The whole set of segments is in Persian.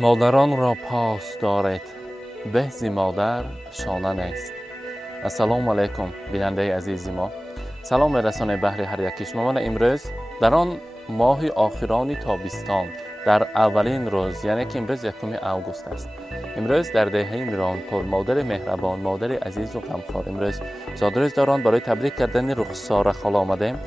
مادران را پاس دارد به زی مادر شانه نیست. السلام علیکم بیننده عزیزی ما، سلام میرسانه بهر هر یکی شما. من امروز در آن ماه آخران تابستان در اولین روز، یعنی که امروز 1 اوگوست است، امروز در دهه میرانپور مادر مهربان، مادر عزیز و غمخوار امروز زادروز دارند. برای تبریک کردن رخسار خال آمدیم.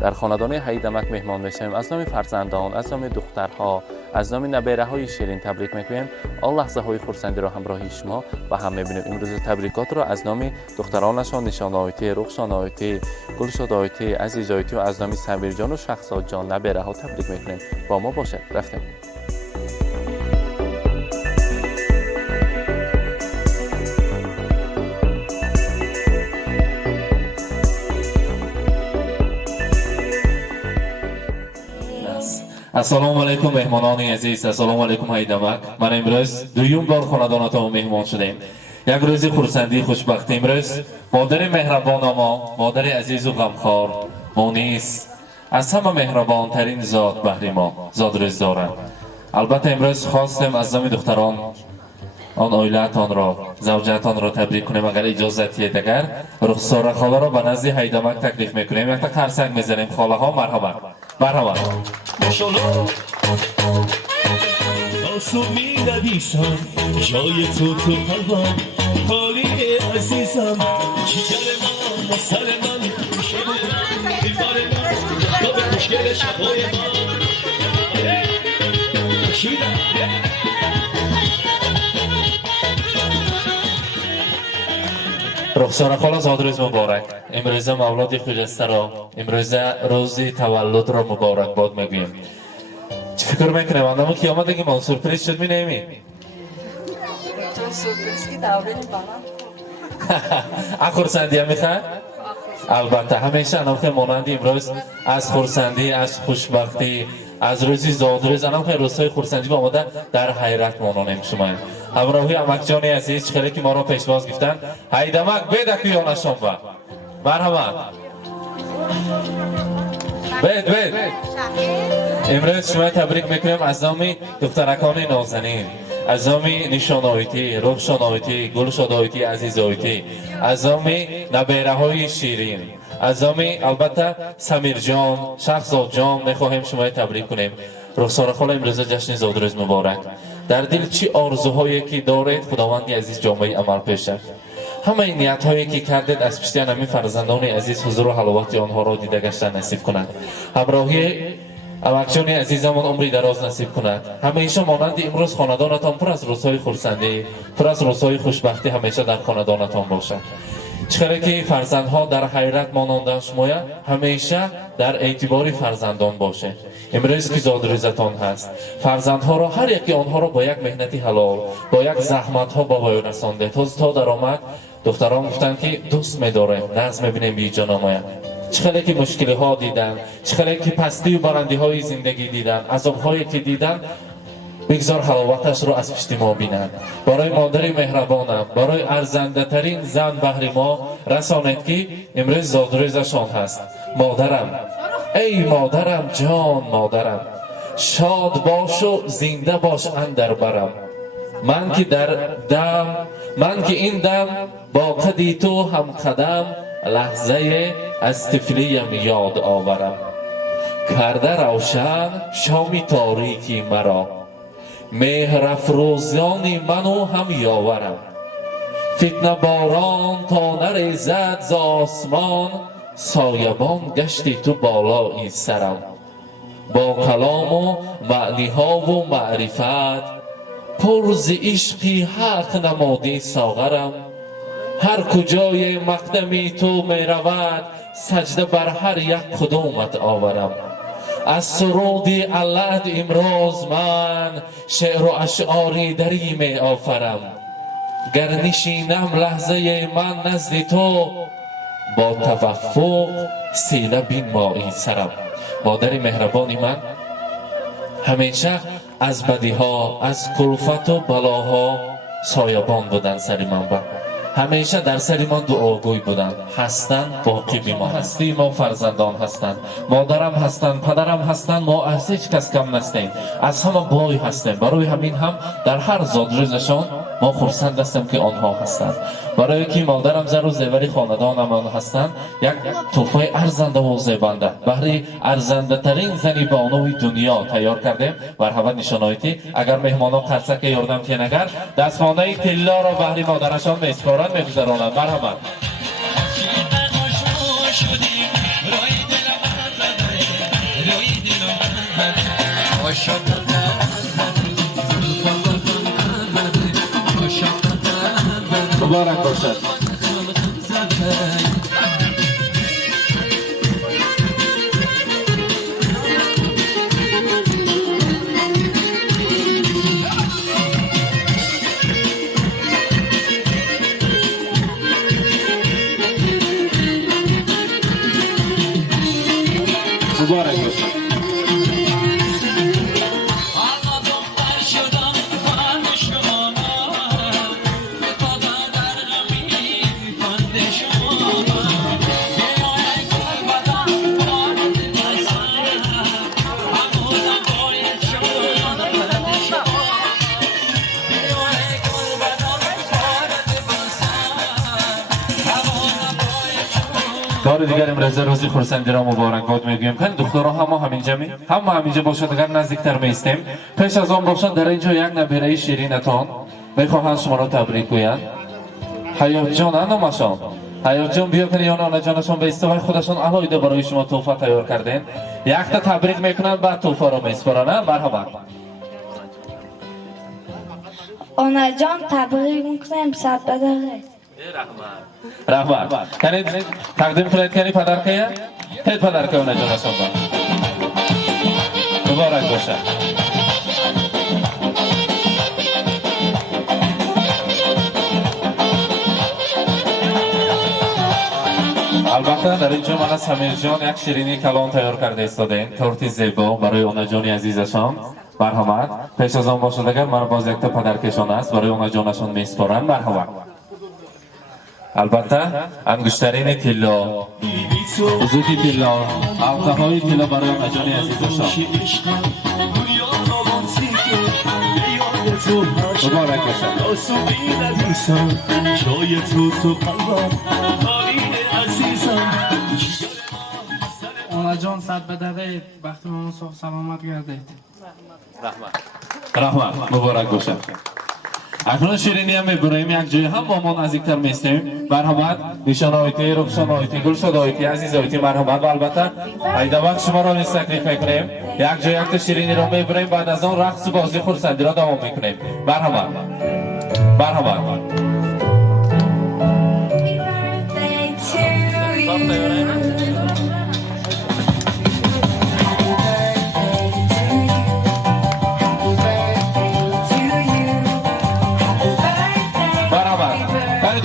در خاندان هیدمک مهمان میشیم. از نام فرزندان، از نام دخترها، از نام نبیره های شیرین تبریک میکنیم. آن لحظه های خرسندی را همراهی شما و هم میبینیم. امروز تبریکات را از نام دخترانشان نشان آیتی، رخشان آیتی، گلشاد آیتی، عزیز آیتی و از نام سمیر جان و شخصات جان نبیره ها تبریک میکنیم. با ما باشد. رفتیم. السلام علیکم مهمانان عزیز، السلام علیکم هیدمک. من امروز دویم بار خاندانتان مهمان شدیم. یک روز خرسندی خوشبختی. امروز مادر مهربان ما، مادر عزیز و غمخوار، مونیس از همه مهربان ترین ذات بهر ما زادروز دارند. البته امروز خواستم از نام دختران آن اویلتان را، زوجتان را تبریک کنیم. اگر اجازتی دیگر رخسار خاله را به نزد هیدمک تکلیف میکنیم. یک تا خرسنگ میزنیم. خاله ها مرحبا مرحبا. آسو می نویسم جای تو قلبم، حالی عزیزم، جگر من سر من دیوار من یا به مشکل شبای من رخسار خاله زادروز مبارک. امروز مولاد خجسته را، امروز روز تولد را مبارک باد میگویم. چی فکر میکنیم؟ اندامو که آمدگی ما سورپریز شد می نیمی؟ تو سورپریز که داورین بابا خورسندی هم میخواد؟ البته همیشه انام خیلی مانندی امروز از خورسندی، از خوشبختی، از روزی زادروز انام خیلی روزهای خورسندی با آمده در حیرت مانانیم شما. همراهی امک جانی عزیز چخیلی که ما را پیشواز گفتن. هیدمک بید اکویانشان با مرحبا بید امروز شما تبریک میکنیم از نام دخترکان نازنین، از نام نشان آیتی، رخشان آیتی، گلشاد آیتی، عزیز آیتی، از نام نبیره های شیرین، از نام البته سمیر جان، شخصات جان میخواهیم شما تبریک کنیم. رخسار خاله امروز جشن زادروز مبارک. در دل چی آرزوهایی که دارید خداوند عزیز جامعه عمل پیشه. همه این نیت هایی که کردید از پشت همین فرزندان عزیز حضور و حلاوت آنها را دیده گشتن نصیب کنند. همراهی امکجان عزیزمون عمری دراز نصیب کند. همیشه مانند امروز خاندانتان پر از روزهای خرسندی، پر از روزهای خوشبختی همیشه در خاندانتان باشد. چخیلی که فرزندها در حیرت ماننده شماید همیشه در اعتبار فرزندان باشه. امروز که زادروزتان هست، فرزندها را هر یکی آنها را با یک مهنتی حلال، با یک زحمت ها با وی رسانده. تا در آمد دختران گفتن که دوست می‌داریم، ناز می‌بینیم بی جانماید. چخیلی که مشکلی ها دیدن، چخیلی که پستی و بلندی های زندگی دیدن، عذاب هایی که دیدن، بگذار حلاوتش رو از پشت ما بینند. برای مادر مهربانم، برای ارزنده ترین زن بهر ما رسانید که امروز زادروزشان هست. مادرم، ای مادرم جان مادرم، شاد باش و زنده باش اندر برم. من که این دم با قدی تو هم قدم، لحظه از طفلیم یاد آورم. کرده روشن شام تاریکی مرا، مهر افروزان منو هم یاورم. فتنه باران تا نریزد ز آسمان، سایبان گشتی تو بالای سرم. با کلام و معنی ها و معرفت، پر ز عشقی حق نمودی ساغرم. هر کجای مقدمی تو می رود، سجده بر هر یک کدومت آورم. از سرودی علت امروز من، شعر و اشعاری دری می آفرم. گر نشینم لحظه من نزد تو، با توفق سینه بین مایی سرم. مادر مهربانی من همیشه از بدی ها، از کلفت و بلاها سایبان بودن سر من با. همیشه در سر ما دعاگوی بودند، هستند باقی میمانند. هستی ما فرزندان هستند، مادرم هستند، پدرم هستند، ما از هیچ کس کم نستیم، از همه بای هستیم. برای همین هم در هر زادروزشان ما خرسند هستیم که آنها هستند. برای که مادرم زر و زیوری خاندانمان هستند، یک تحفه ارزنده و زیبنده برای ارزنده ترین زنی بانوی دنیا تیار کردیم. مرحبا نشانایتی. اگر مهمانان قرصک یاردم کنن، اگر دستمانه طلا را بهر مادرشان میسپارند میگذرانند. مرحبا. مبارک باشد. مبارک باشد. بار دیگر امروز روزی خرسندی را مبارکباد میگویم. کن دخترها همینجا باشد. اگر نزدیکتر میستیم، پیش از آن باشد در اینجا یک نبیره شیرینتان میخواهند شما را تبریک گویند. حیات جان نامشان، حیات جان بیا کنی آنها جانشان بیسته و خودشان علایده برای شما تحفه تیار کردین. یک تا تبریک میکنند بعد تحفه را میسپارند. مرحبا. آنا جان تبریک میکنم. صد بداره. رحمت. کنید تقدیم کنید کنی پدر که هید پدر که اونه جانشان با مبارک باشه. البته در اینجا من از سمیر جان یک شیرینی کلان تیار کرده استادین، تورتی زیبا برای اونا جانی عزیزشان. مرحمت. پیش از آن باشد اگر من باز یک تا پدرکشان است برای اونا جانشان میسپارند. مرحمت. البته انگشترین طلا، وجودی طلا، حلقه های طلا برای مجانی عزیزشان. مبارک باشد. آنا جان صد بدره وقتی ما صحب سلامت گردید. رحمت. مبارک باشد. اکنون شیرینی هم میبریم یک جای هم با ما نزدیکتر میستیم. مرحمت. نشان آیتی، رخشان آیتی، گلشاد آیتی، عزیز آیتی. مرحمت. و البته ایده وقت شما را نیست تکلیف میکنیم. یک جای یک تا شیرینی را میبریم، بعد از آن رقص بازی خرسندی را دوام میکنیم. مرحمت. مرحمت.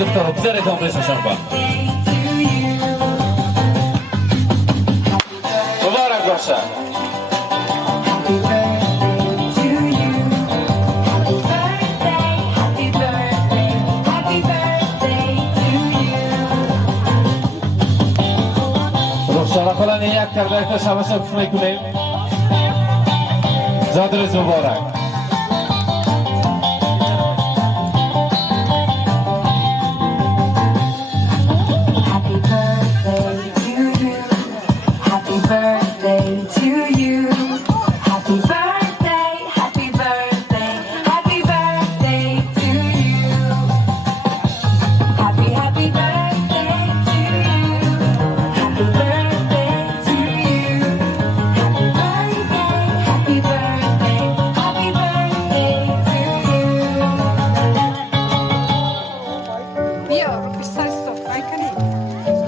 دکتر بزرگ دامرشان با مبارک باشد. رخشانه کنن یک کرده که شبش رو میکنیم. زادروز مبارک.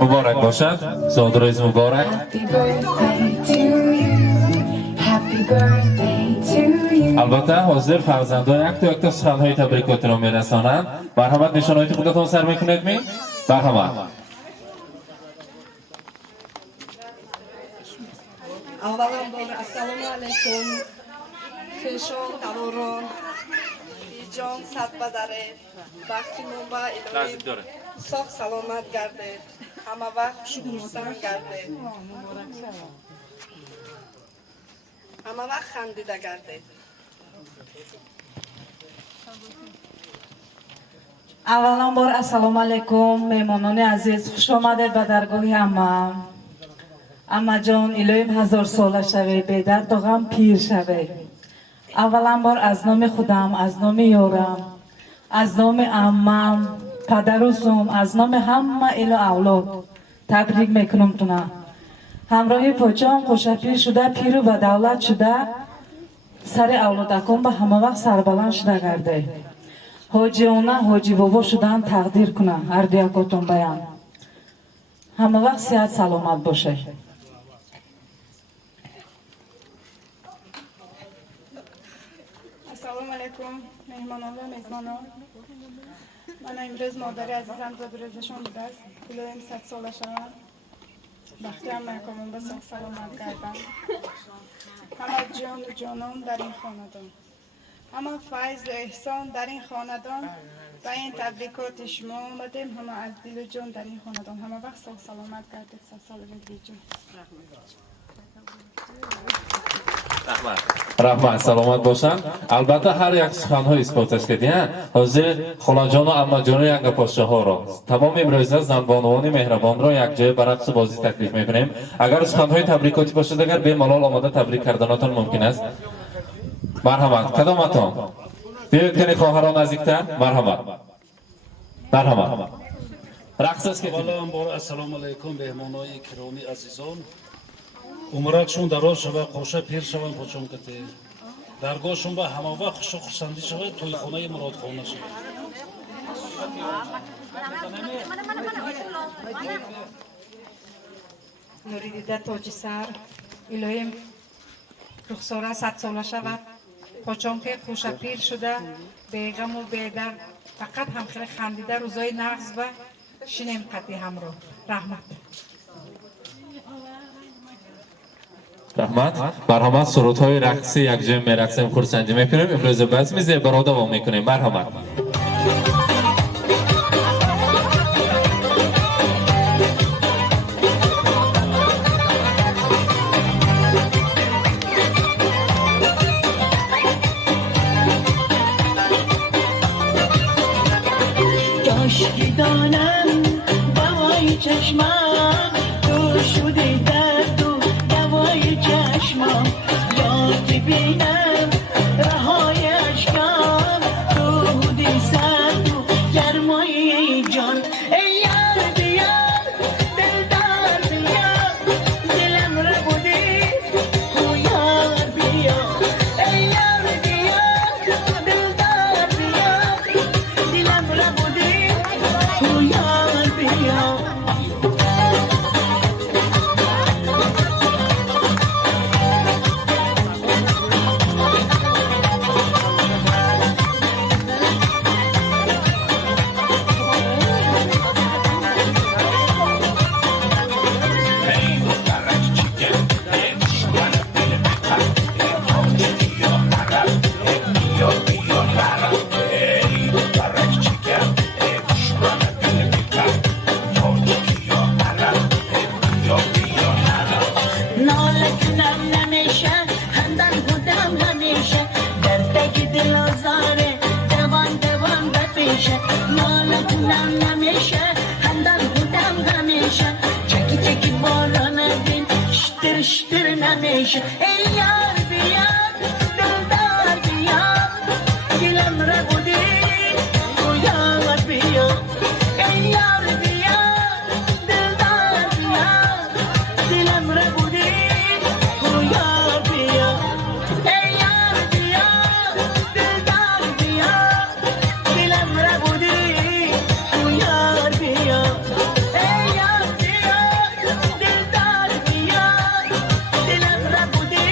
مبارک باشد. زادروز مبارک. البته حاضر فرزندان یک تا سخنهای تبریکات را میرسانند. مرحمت. نشانهایت خودتان سر میکنید می؟ مرحمت. Avvalambor assalomu alaykum. Feshon, Kaloro. جان صد بدره وقتمون با الهی ساخ سلامت گرده همه وقت خورسند گرده همه وقت خندیده گرده. اولا بار السلام علیکم مهمانان عزیز، خوش آمدید به درگاه اما جان الهیم 1000 ساله شوی، به درد و غم پیر شوی. اولا بار از نام خودم، از نام یارم، از نام عمم، پدر و زوم، از نام همه ال اولاد تبریک میکنم تونم. همراه پاچام خوشپیر شده، پیر و دولت شده، سر اولادکان به همه وقت سربلند شده گرده. حاجیانه حاجی بابا شدن تقدیر کنه هر دیاکاتون بیان. همه وقت صحت سلامت باشه. السلام علیکم مهمانان و میزبانان. من امروز مادر عزیزم زاد روزشان بوده است. الهیم 100 ساله شوم. وقتی هم میکنم به ساخت سلامت کردم. همه جان و جانان در این خاندان، همه فیض و احسان در این خاندان، و این تبریکات شما آمدیم همه از دل و جان در این خاندان. همه وقت ساخت سلامت کردید. 100 سال بدری جان. رحمت سلامت باشن. البته هر یک سخن‌های اثباتش کردین. حاضر خلاجان و عمجان یک پادشاه را تمام امروزه زنبانوان مهربان را یک جای برعکس بازی تکلیف می‌کنیم. اگر سخن‌های تبریکاتی باشد اگر به ملال آماده تبریک کردناتون ممکن است. مرحمت کدامتون بیایید کنی خواهران نزدیکتر. مرحمت رقص است که اولا بار السلام علیکم مهمانای کرامی عزیزان. عمرکشون دراز شوه، قوشه پیر شون، پاچون کته درگاهشون به همه وقت خوش و خورسندی شوه، توی خانه مرادخانه شوه. نوری دیده تاج سر الهیم رخساره 100 ساله شود، پاچون که خوش پیر شده، بیغم و بیدر، فقط همخیر خندیده روزای نغز و شینیم قطعی همراه. رحمت. مرحمت سرودهای رقصی یک جای میرقصیم خورسندی میکنیم. امروز بزم زیبا دوام میکنیم. مرحمت. جاشکی دانم دوای چشمم تو شدی درد و دوای چشمم، یاد بینم رهای اشکام تو بودی سرد و گرمای جان. ای یار بیار دلدار بیار دلم را بودی تو یار بیار. ای یار بیار دلدار بیار دلم را بودی تو یار بیار. ای یار بیار دلدار بیار دلم را بودی تو یار بیار. ای یار بیار دلدار بیار دلم را بودی تو یار بیار. ای یار بیار دلدار بیار دلم را بودی تو یار بیار. ای یار بیار دلدار بیار دلم را بودی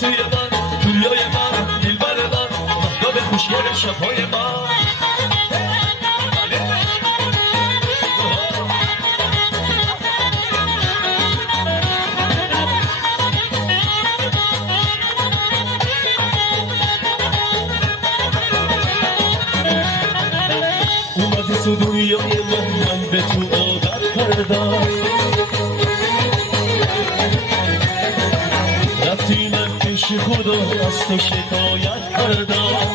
سوی من دنیای من دلبر من مهتاب خوشگل شبهای من اومدی تو دنیای من به تو عادت کردم رفتی من پیش خدا از تو شکایت کردم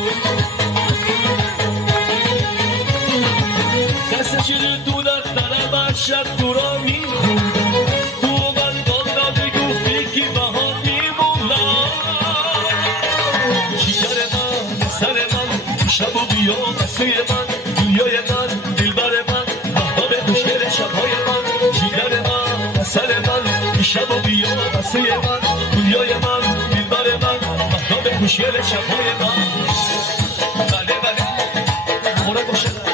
دست شیر تو دفترم شب تو را میخوندم تو من دادم گفتی که بها میمونم شکر من سر من شب و بیا سوی من دنیای من دلبر من مهتاب خوشگل شبهای من جیگر من سر من شب و بیا سوی من دنیای من دلبر من مهتاب خوشگل شبهای من بله بله خوره باشه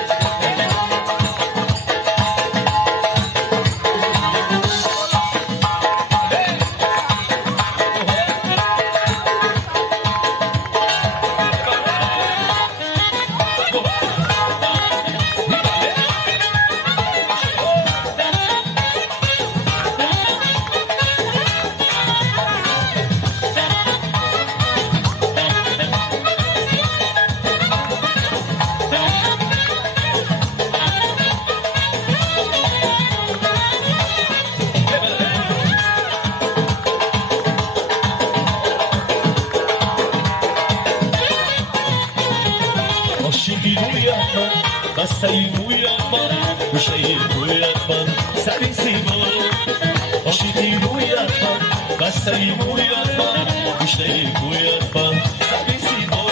بستهی مویم من گوشهی مویم من سری سیما عاشقی مویم من بستهی مویم من گوشهی مویم من سری سیما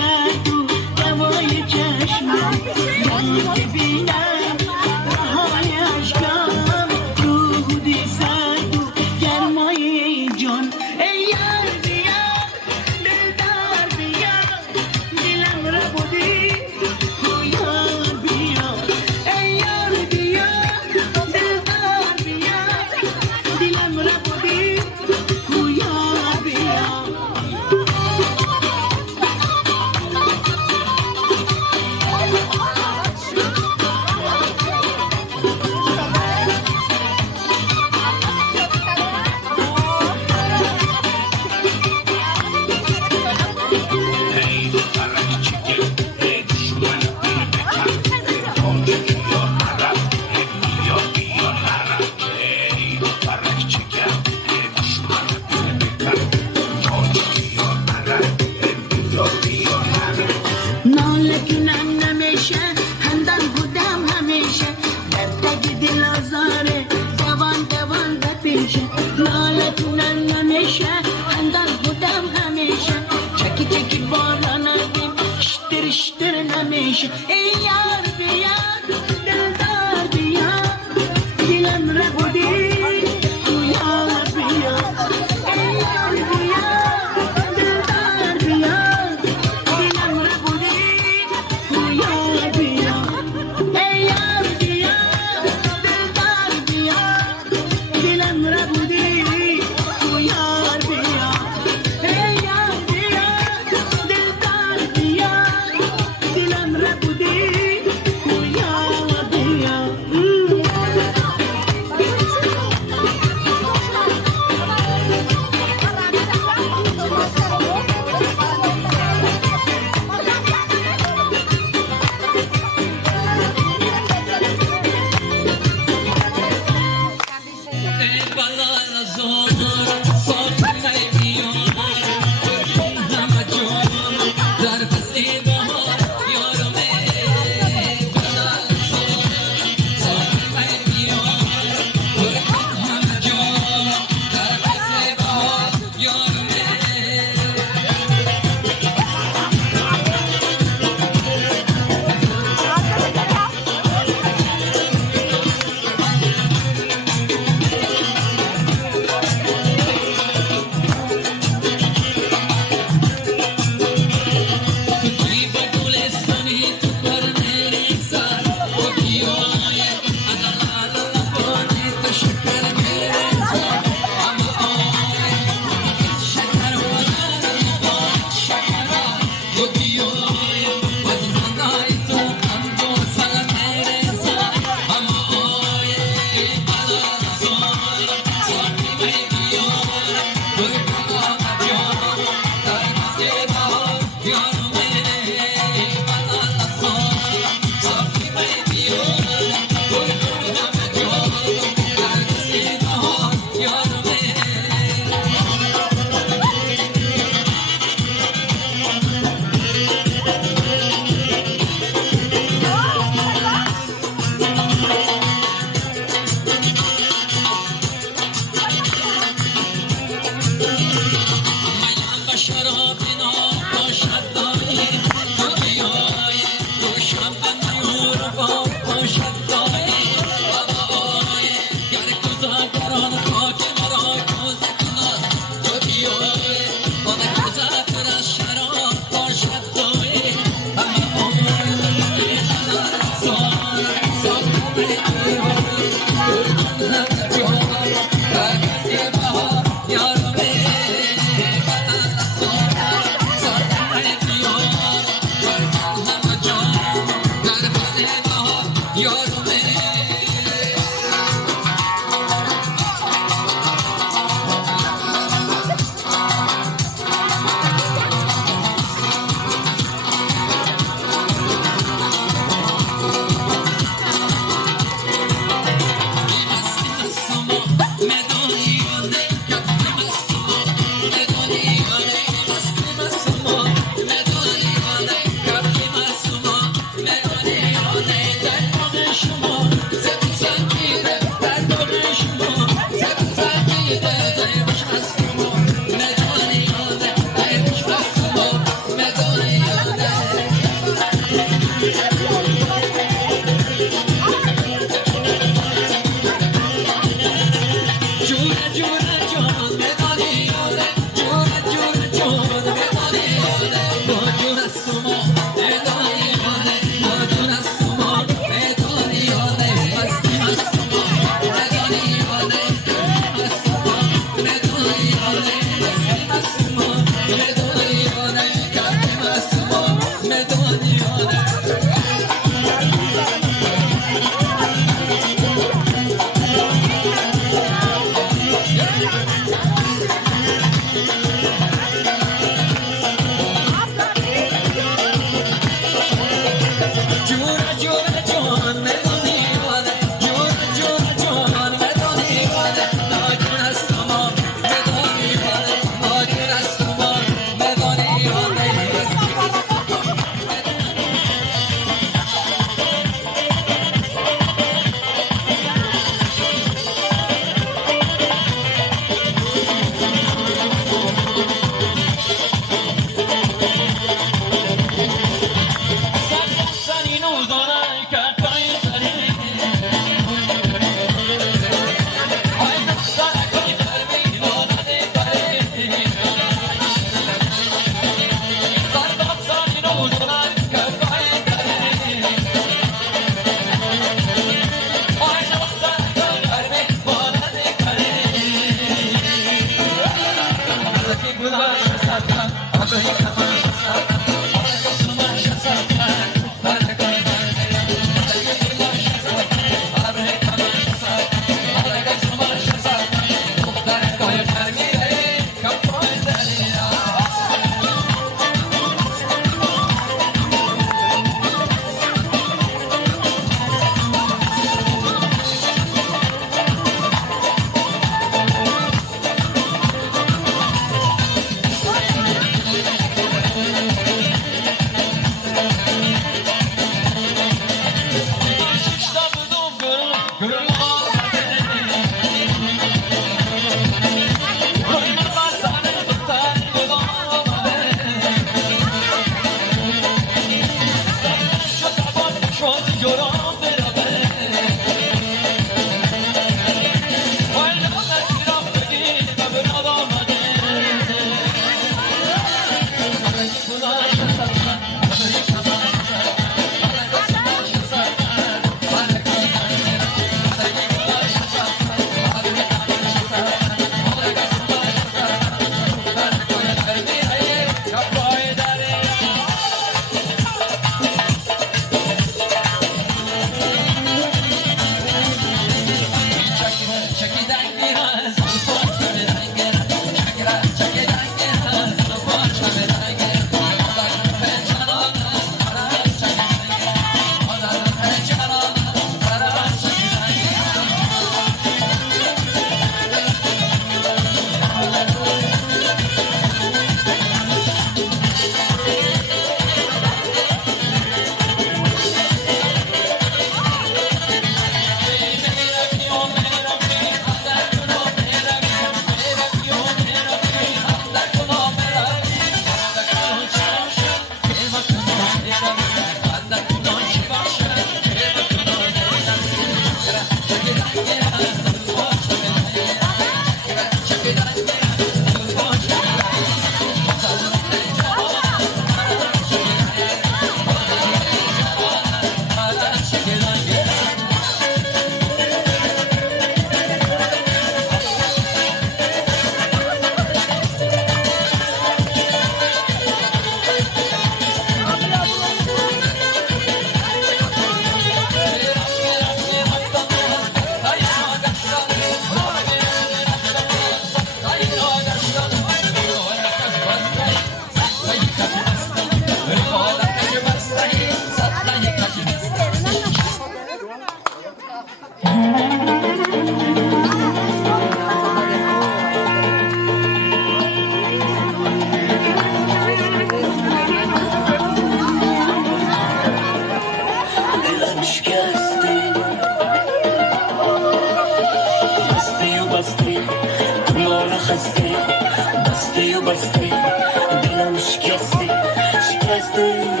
شکسته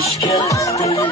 دلم شکسته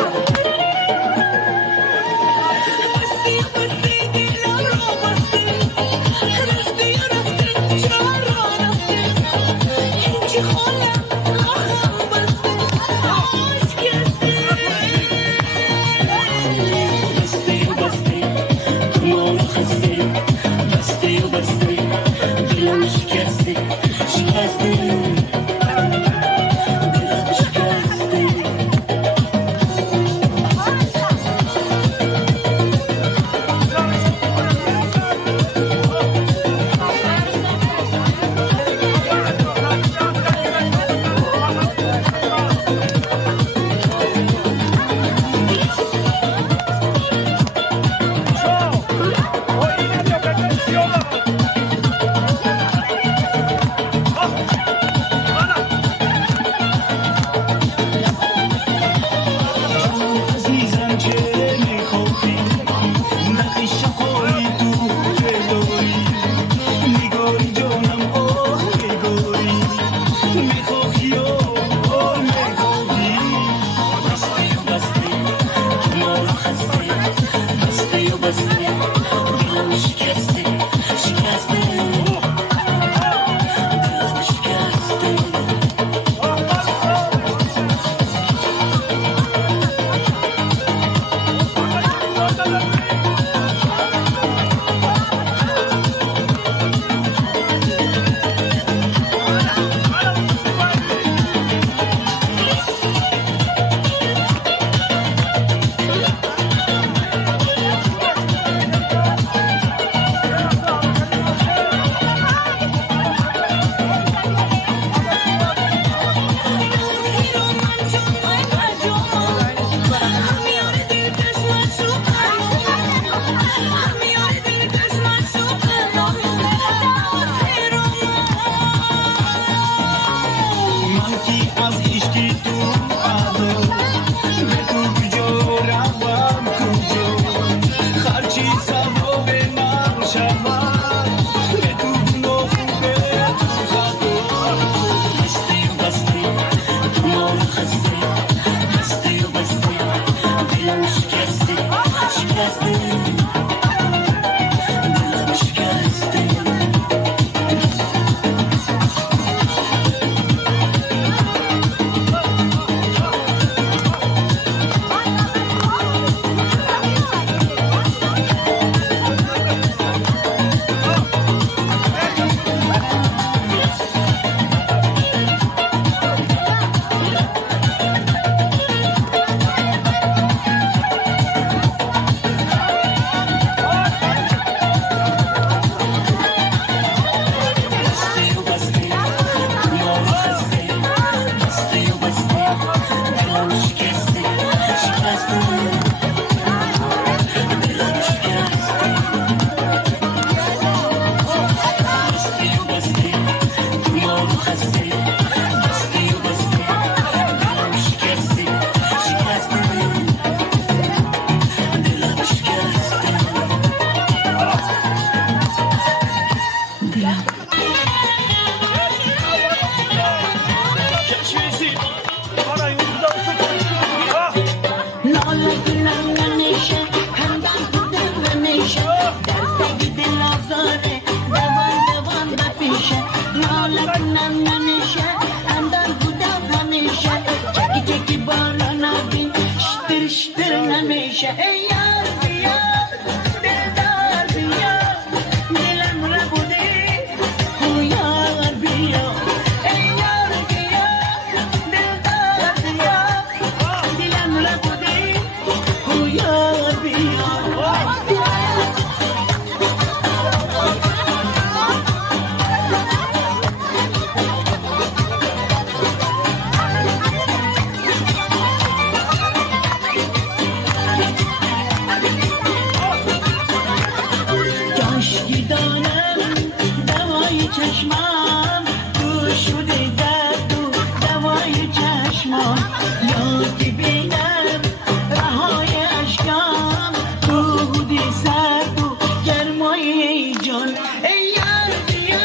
ای یار بیا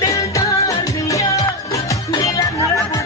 دلدار بیا دلم را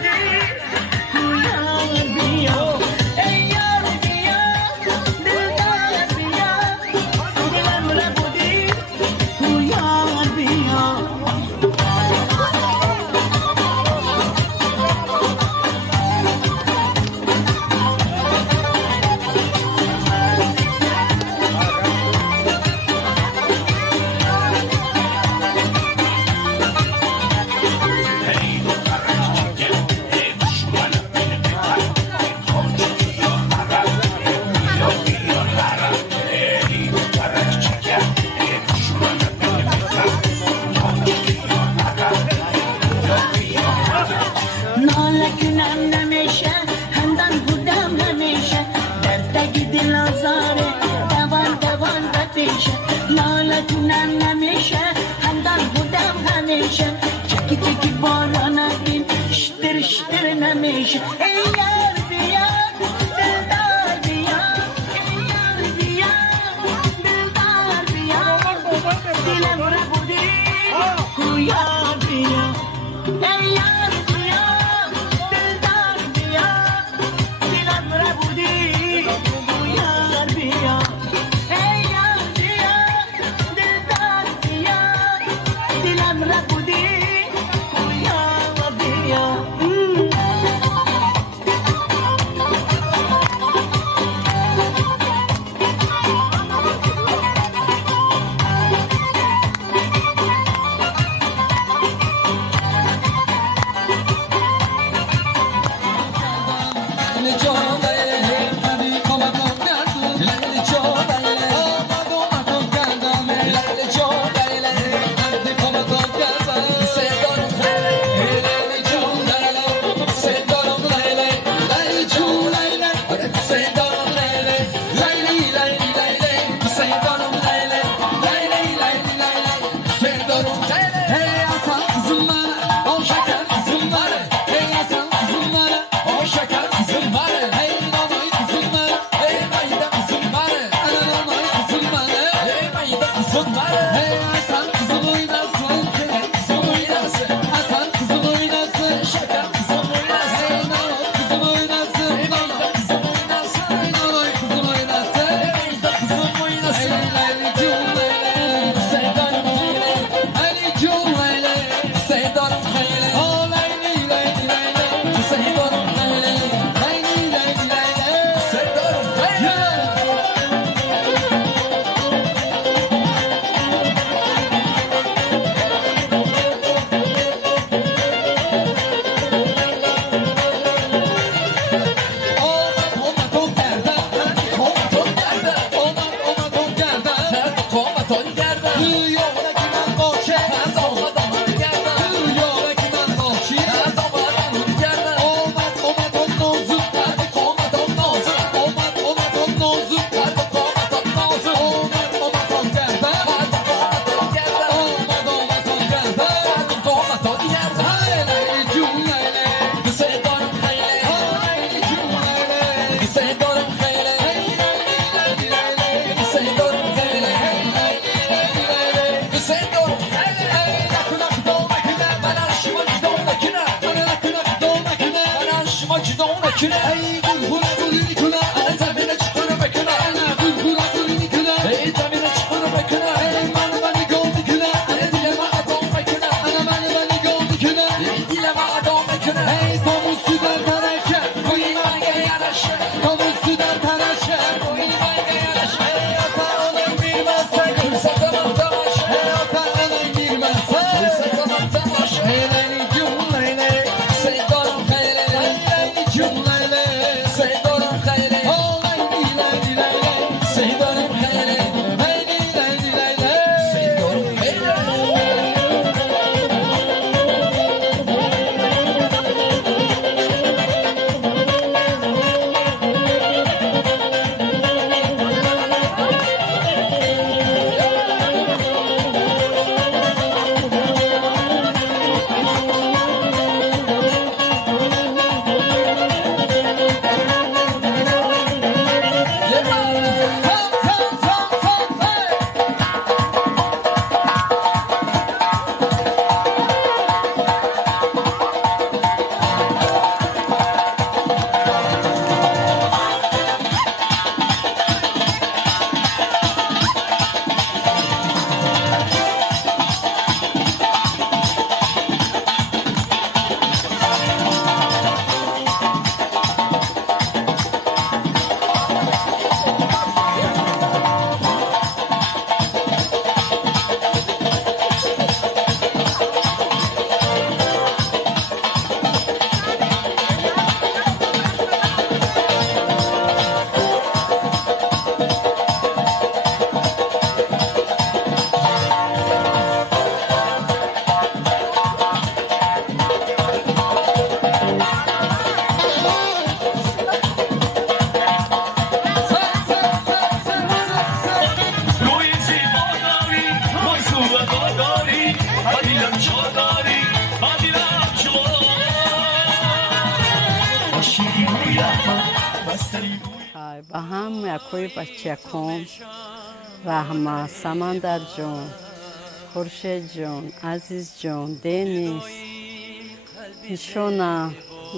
değiştirmemiş. Ey yar diyar, dildar diyar. Ey yar diyar, dildar diyar. Dilem rabudi, kuyar diyar. Ey yar diyar, dildar diyar. Dilem rabudi, kuyar diyar. Ey yar diyar, dildar diyar. Dilem rabudi, kuyar diyar. Say بستری با هم یکوی بچه کم رحمت، سمندر جون، خورشید جون، عزیز جون، دینیس، نشونه،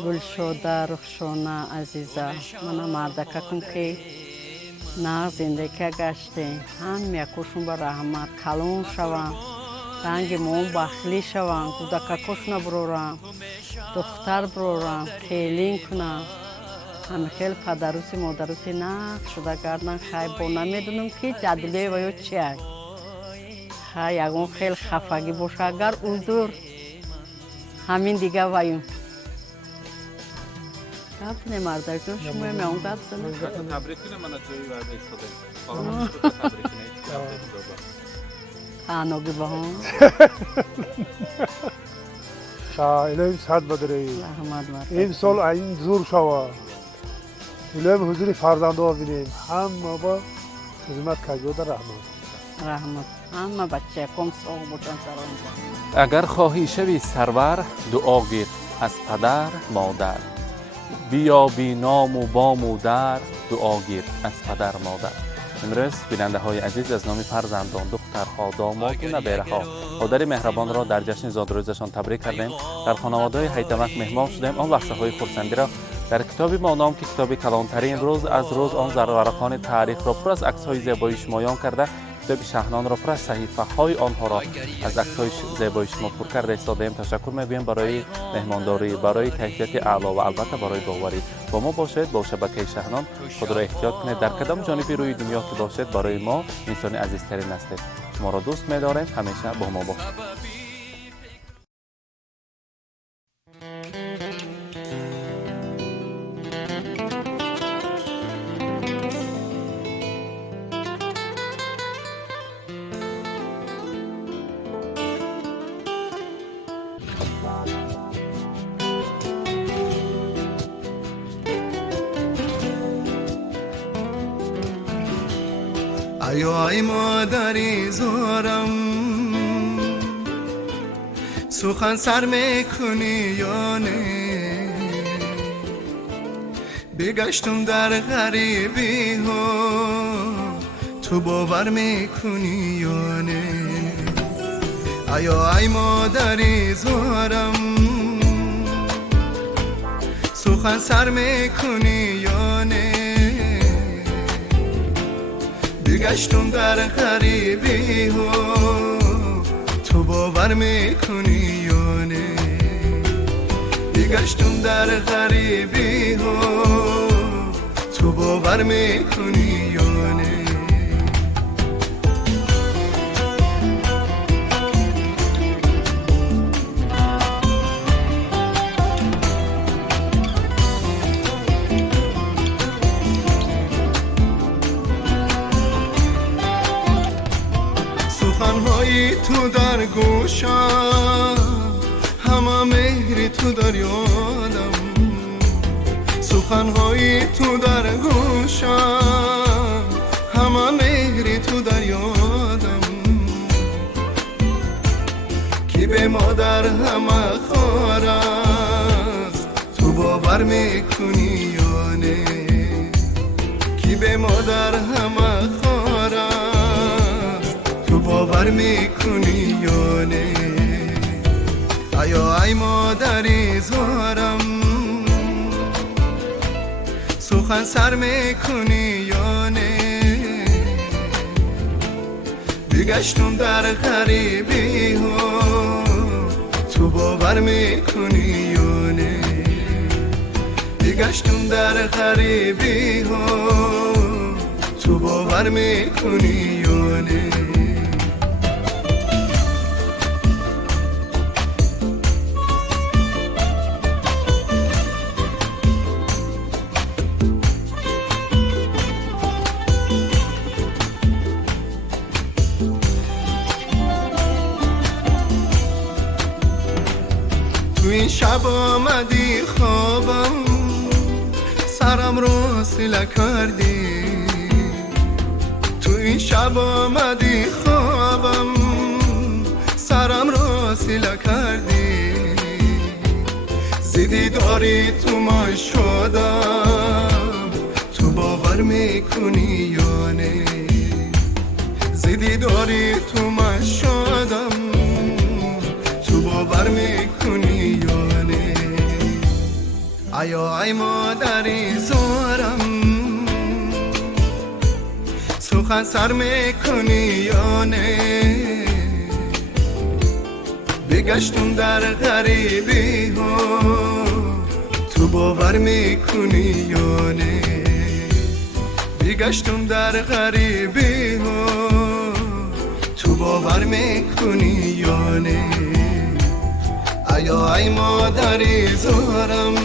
گلشوده، رخشونه عزیزه من مردکه کن که نه زندگی گشته هم یکوشون به رحمت کلون شوم رنگ مون بخلی شوم کودککوش نبرورم دختر برورم خیلین کنم همه خیلی پدروسی مادروسی نه شده گردن خیلی با نمیدونم که جدوله ویو چی هست خیلی یکون خیلی خفگی باشه اگر حضور همین دیگه ویون گفت نمارده جون شما هم اون گفت زنه تبریک کنه من از جایی ورده ایستاده تبریک کنه تانوگی با هم الهیم صد بدره این سال این زور شوا الهیم حضور فرزنده ها بینیم همه با خدمت کجا در رحمت همه بچه کم سوق بودن سران اگر خواهی شوی سرور دعا گیر از پدر مادر بیا بی نام و بام و در دعا گیر از پدر مادر. امروز بیننده های عزیز از نام فرزندان دخترها داماد و نبیره ها مادر مهربان را در جشن زادروزشان تبریک کردیم. در خانواده هیتمک مهمان شدیم. آن لحظه های خرسندی را در کتابی مانام که کتاب کلانترین روز از روز آن زرورقان تاریخ را پر از عکس های زیبای شمایان کرده کتاب شهنان را پر از صحیفه های آنها را از عکس های زیبای شما پر کرده ایستادیم. تشکر میگویم برای مهمانداری، برای کیفیت اعلی و البته برای باوری. با ما باشید، با شبکه شهنان خود را احتیاط کنید. در کدام جانبی روی دنیا که باشید برای ما انسان عزیزترین هستید. شما را دوست می‌داریم، همیشه با ما باشید. ای مادری زارم سخن سر میکنی یا نه بگشتم در غریبی ها تو باور میکنی یا نه ای مادری زارم سخن سر میکنی یا نه بگشتم در غریبی ها تو باور میکنی یا نه بگشتم در غریبی ها تو باور میکنی یا نه سخنهای تو در گوشم همه مهری تو در یادم سخنهای تو در گوشم همه مهری تو در یادم کی به مادر همه خوار است تو باور میکنی یا نه کی به مادر همه خوار است تو باور میکنی یا نه ای مادری زارم سخن سر میکنی یا نه بگشتم در غریبی ها تو باور میکنی یا نه بگشتم در غریبی ها تو باور میکنی یا نه این شب آمدی خوابم سرم رو سله کردی تو این شب آمدی خوابم سرم رو سله کردی زیدی داری تو ما شدم باور میکنی یا نه زدی داری تو من شادم تو باور میکنی یا نه ای مادری زارم سخن سر میکنی یا نه بگشتم در غریبی ها تو باور میکنی یا نه بگشتم در غریبی ها تو باور میکنی یا نه ای مادری زارم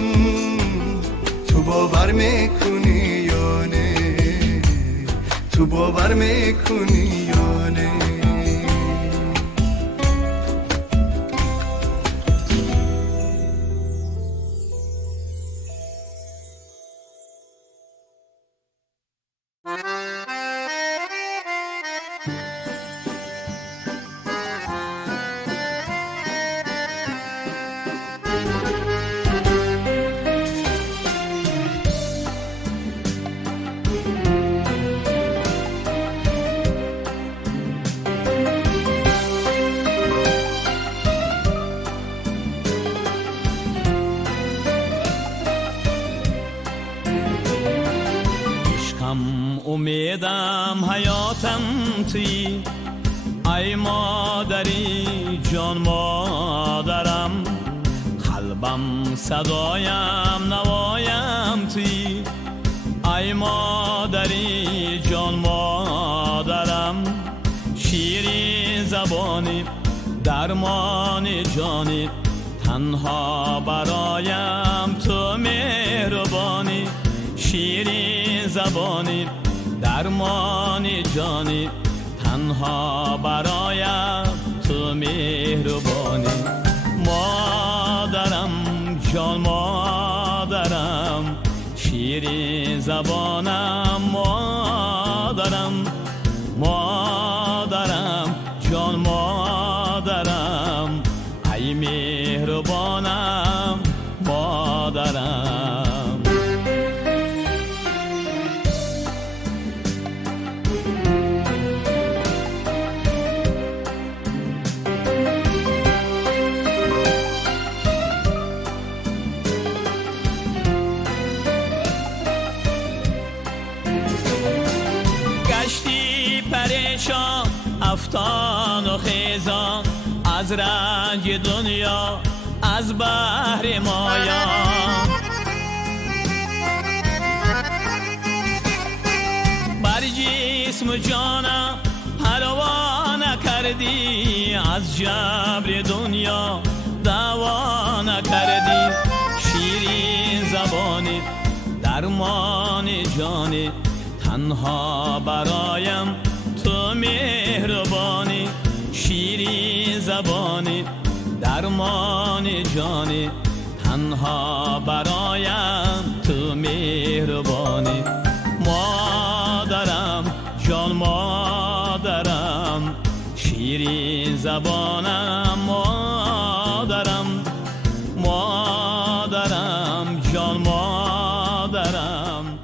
تو باور میکنی یا نه تو باور میکنی یا نه امیدم حیاتم توی ای مادری جان مادرم قلبم صدایم نوایم توی ای مادری جان مادرم شیرین زبانی درمان جانی تنها برایم تو مهربانی شیرین زبانی درمان جانی تنها برایم تو مهربانی مادرم جان مادرم شیرین زبانم مادرم مادرم جان مادرم ای مهربانم مادرم پریشان افتان و خیزان از رنج دنیا از بحر مایان بر جسم و جانم پروا نکردی از جبر دنیا دوا نکردی شیرین زبانی درمان جانی تنها برایم تو مهربانی شیرین زبانی درمان جانی تنها برایم تو مهربانی مادرم جان مادرم شیرین زبانم مادرم مادرم جان مادرم